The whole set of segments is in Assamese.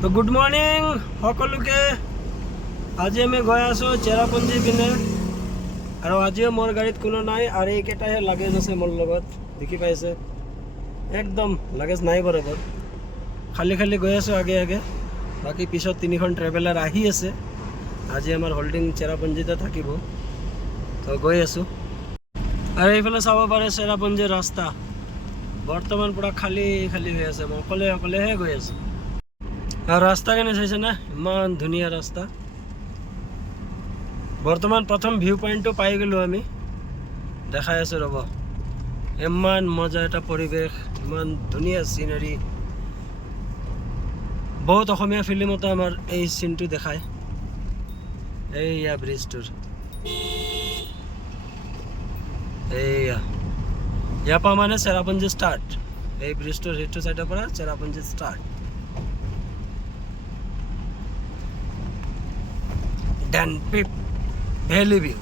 তো গুড মৰ্ণিং সকলোকে। আজি আমি গৈ আছোঁ চেৰাপুঞ্জী পিনে আৰু আজিও মোৰ গাড়ীত কোনো নাই আৰু এইকেইটাহে লাগেজ আছে মোৰ লগত, দেখি পাইছে একদম লাগেজ নাই বৰাবৰ, খালি খালি গৈ আছোঁ আগে আগে। বাকী পিছত তিনিখন ট্ৰেভেলাৰ আহি আছে। আজি আমাৰ হোল্ডিং চেৰাপুঞ্জীতে থাকিব, তো গৈ আছোঁ। আৰু এইফালে চাব পাৰে চেৰাপুঞ্জীৰ ৰাস্তা বৰ্তমান পূৰা খালী খালী হৈ আছে, মই অকলে অকলেহে গৈ আছোঁ। আৰু ৰাস্তা কেনে চাইছে না, ইমান ধুনীয়া ৰাস্তা। বৰ্তমান প্ৰথম ভিউ পইণ্টটো পাই গ'লোঁ আমি, দেখাই আছোঁ ৰ'ব। ইমান মজা এটা পৰিৱেশ, ইমান ধুনীয়া চিনাৰী। বহুত অসমীয়া ফিল্মতো আমাৰ এই চিনটো দেখায়। এইয়া ব্ৰিজটোৰ, এইয়া ইয়াৰ পৰা মানে চেৰাপুঞ্জী ষ্টাৰ্ট। এই ব্ৰিজটোৰ সেইটো চাইডৰ পৰা চেৰাপুঞ্জী ষ্টাৰ্ট। ডেন পিপ ভেলি ভিউ।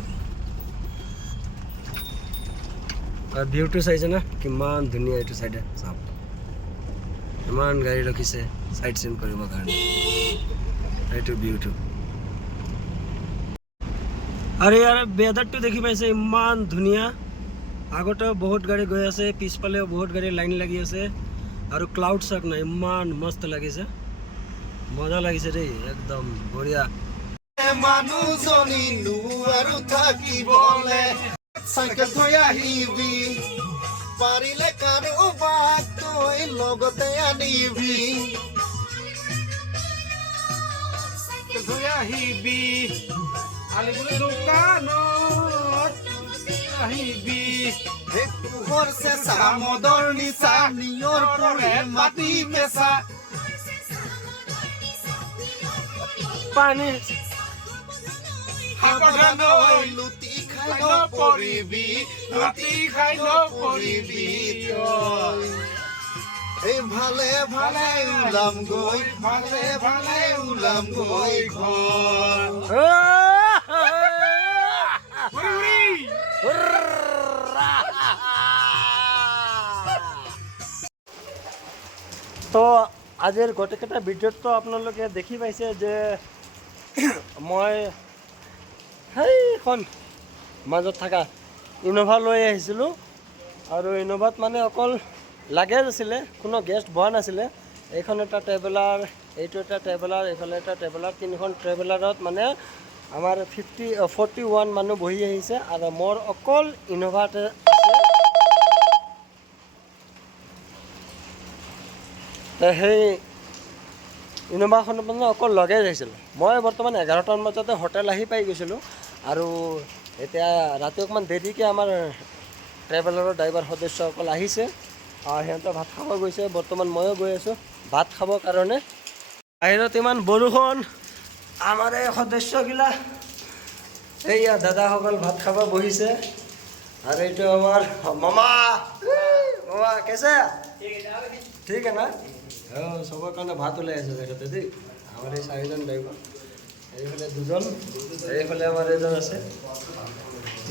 আৰু ভিউটো চাইছে না কিমান ধুনীয়া। এইটো চাইডে চাওক, ইমান গাড়ী ৰখিছে চাইট চিন কৰিবৰ কাৰণে। এইটো ভিউটো আৰু ইয়াৰ ৱেডাৰটো দেখি পাইছে ইমান ধুনীয়া। আগতেও বহুত গাড়ী গৈ আছে, পিছফালেও বহুত গাড়ী লাইন লাগি আছে। আৰু ক্লাউড চাক নাই, ইমান মস্ত লাগিছে, মজা লাগিছে দেই, একদম বঢ়িয়া। মানুহজনী নোৱাৰো থাকিবলে, চাইকেল থৈ আহিবি, পাৰিলে কাৰোবাক তই লগতে আনিবি। চাইকেল থৈ আহিবি, আলিগুৰি দোকানত আহিবি। পোহৰ চেঁচা মদৰ নিচা, নিয়ৰ পৰে মাটি কেঁচা, পানী সাৱধান হৈ লুটি খাই নপৰিবি, লুটি খাই নপৰিবি তই। এই ভালে ভালে ওলাম গৈ, ভালে ভালে ওলাম গৈ ঘৰ। তো আজিৰ গোটেইকেইটা ভিডিঅ'টো আপোনালোকে দেখি পাইছে যে মই সেইখন মাজত থকা ইন'ভা লৈ আহিছিলোঁ। আৰু ইন'ভাত মানে অকল লাগেজ আছিলে, কোনো গেষ্ট বহা নাছিলে। এইখন এটা ট্ৰেভেলাৰ, এইটো এটা ট্ৰেভেলাৰ, এইফালে এটা ট্ৰেভেলাৰ। তিনিখন ট্ৰেভেলাৰত মানে আমাৰ 41 মানুহ বহি আহিছে আৰু মোৰ অকল ইন'ভাতে আছে। সেই ইন'ভাখনত মানে অকল লগেজ আহিছিল। মই বৰ্তমান 11টামান বজাতে হোটেল আহি পাই গৈছিলোঁ। আৰু এতিয়া ৰাতি অকণমান দেৰিকৈ আমাৰ ট্ৰেভেলাৰৰ ড্ৰাইভাৰ সদস্যসকল আহিছে, সিহঁতে ভাত খাব গৈছে। বৰ্তমান ময়ো গৈ আছোঁ ভাত খাবৰ কাৰণে। বাহিৰত ইমান বৰষুণ, আমাৰ এই সদস্যগিলা এইয়া দাদাসকল ভাত খাব বহিছে। আৰু এইটো আমাৰ মামা, মামা কেছে ঠিক না? চবৰ কাৰণে ভাত ওলাই আছে জেগাতে দেই। আমাৰ এই 4জন ড্ৰাইভাৰ, এইফালে 2জন, এইফালে আমাৰ এজন আছে।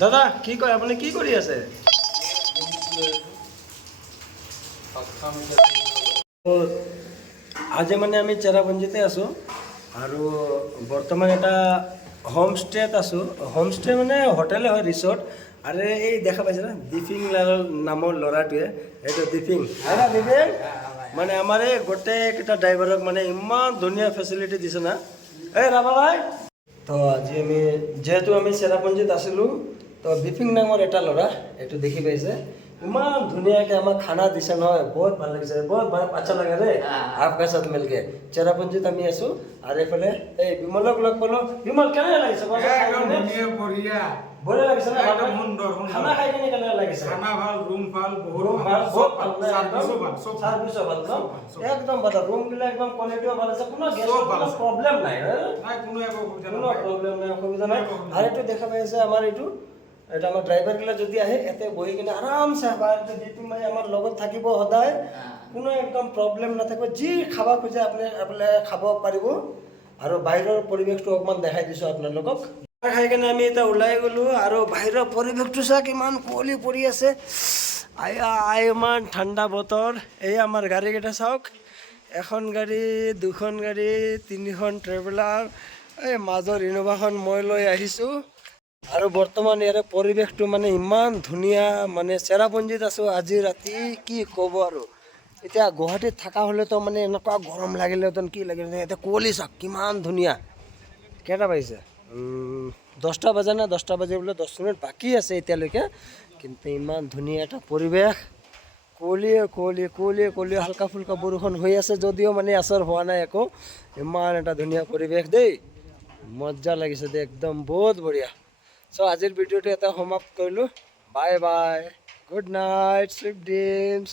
দাদা কি কয়, আপুনি কি কৰি আছে? আজি মানে আমি চেৰাপুঞ্জীতে আছোঁ আৰু বৰ্তমান এটা হোমষ্টেত আছোঁ। হোমষ্টে মানে হোটেলে হয়, ৰিচৰ্ট। আৰু এই দেখা পাইছে না দিপিং নামৰ ল'ৰাটোৱে, এইটো দিপিং দিপিং মানে আমাৰ এই গোটেইকেইটা ড্ৰাইভাৰক মানে ইমান ধুনীয়া ফেচিলিটি দিছে না। এই ৰাভা ভাই, তো আজি আমি যিহেতু আমি চেৰাপুঞ্জীত আছিলোঁ, তো দিপিং নামৰ এটা ল'ৰা, এইটো দেখি পাইছে, ইমান ধুনীয়াকৈ আমাক খানা দিছে নহয়, বহুত ভাল লাগিছে, বহুত আচ্ছা লাগে ৰে। आपका साथ मिलके চেৰাপুঞ্জীত আমি আছোঁ। আৰু এইফালে এই বিমলক লগ পালোঁ। বিমল কেনে লাগিছে? বঢ়িয়া লাগিছে না? খানা খাই কিনে কেনে লাগিছে? খানা ভাল, ৰুম ভাল, বহুত সাৰ্ভিসও ভাল ন? একদম ভাল, ৰুমবিলাক একদম কোৱালিটিও ভাল আছে, কোনো প্ৰব্লেম নাই, কোনো প্ৰব্লেম নাই, অসুবিধা নাই। আৰু এইটো দেখা পাই আছে আমাৰ এইটো আমাৰ ড্ৰাইভাৰগিলা যদি আহে ইয়াতে বহি কিনে আৰামছে দিপিং ভাই আমাৰ লগত থাকিব সদায়, কোনো একদম প্ৰব্লেম নাথাকিব। যি খাব খোজে আপুনি খাব পাৰিব। আৰু বাহিৰৰ পৰিৱেশটো অকণমান দেখাই দিছোঁ আপোনালোকক। খাই কিনে আমি এতিয়া ওলাই গ'লোঁ আৰু বাহিৰৰ পৰিৱেশটো চাওক, ইমান কুঁৱলী পৰি আছে, ইমান ঠাণ্ডা বতৰ। এই আমাৰ গাড়ীকেইটা চাওক, এখন গাড়ী, দুখন গাড়ী, তিনিখন ট্ৰেভেলাৰ, এই মাজৰ ইন'ভাখন মই লৈ আহিছোঁ। আৰু বৰ্তমান ইয়াৰে পৰিৱেশটো মানে ইমান ধুনীয়া, মানে চেৰাপুঞ্জীত আছোঁ আজি ৰাতি, কি ক'ব আৰু। এতিয়া গুৱাহাটীত থকা হ'লেতো মানে এনেকুৱা গৰম লাগিলেহেঁতেন, কি লাগিলেহেঁতেন। এতিয়া কুঁৱলী চাওক কিমান ধুনীয়া। কেইটা বাজিছে? 10টা বাজে না, 10টা বাজিবলৈ 10 মিনিট বাকী আছে এতিয়ালৈকে। কিন্তু ইমান ধুনীয়া এটা পৰিৱেশ, কুঁৱলীয়ে হালকা ফুলকা বৰষুণ হৈ আছে যদিও মানে আসৰ হোৱা নাই একো। ইমান এটা ধুনীয়া পৰিৱেশ দেই, মজা লাগিছে দেই, একদম বহুত বঢ়িয়া। চ' আজিৰ ভিডিঅ'টো এটা সমাপ্ত কৰিলোঁ। Bye bye, good night, sweet dreams.